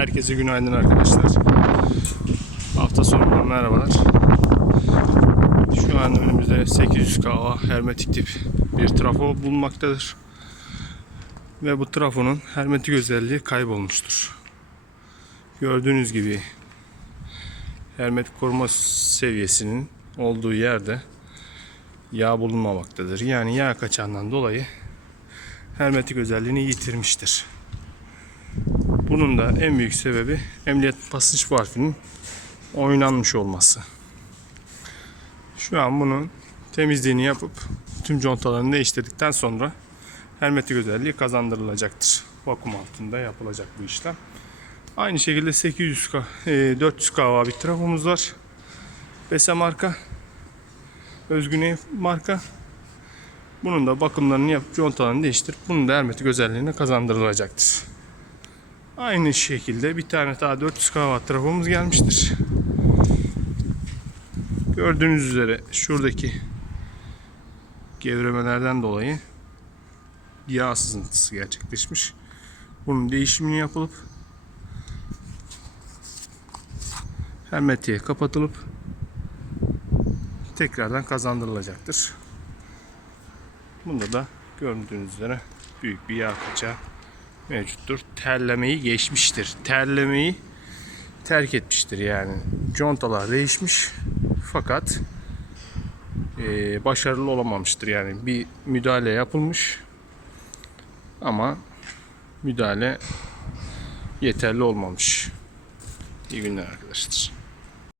Herkese günaydın arkadaşlar. Hafta sonundan merhabalar. Şu an önümüzde 800 kava hermetik tip bir trafo bulunmaktadır. Ve bu trafonun hermetik özelliği kaybolmuştur. Gördüğünüz gibi hermetik koruma seviyesinin olduğu yerde yağ bulunmamaktadır. Yani yağ kaçağından dolayı hermetik özelliğini yitirmiştir. Bunun da en büyük sebebi emniyet basınç valfinin oynanmış olması. Şu an bunun temizliğini yapıp tüm contalarını değiştirdikten sonra hermetik özelliği kazandırılacaktır. Vakum altında yapılacak bu işlem. Aynı şekilde 800 K, e, 400 kW bir trafomuz var. Bese marka. Özgüney marka. Bunun da bakımlarını yapıp contalarını değiştirip bunun da hermetik özelliğine kazandırılacaktır. Aynı şekilde bir tane daha 400 kW trafomuz gelmiştir. Gördüğünüz üzere şuradaki gevremelerden dolayı yağ sızıntısı gerçekleşmiş. Bunun değişimini yapılıp hermetiğe kapatılıp tekrardan kazandırılacaktır. Bunda da gördüğünüz üzere büyük bir yağ kaçağı mevcuttur. Terlemeyi geçmiştir. Terlemeyi terk etmiştir yani. Contalar değişmiş fakat eee, başarılı olamamıştır yani bir müdahale yapılmış ama müdahale yeterli olmamış. İyi günler arkadaşlar.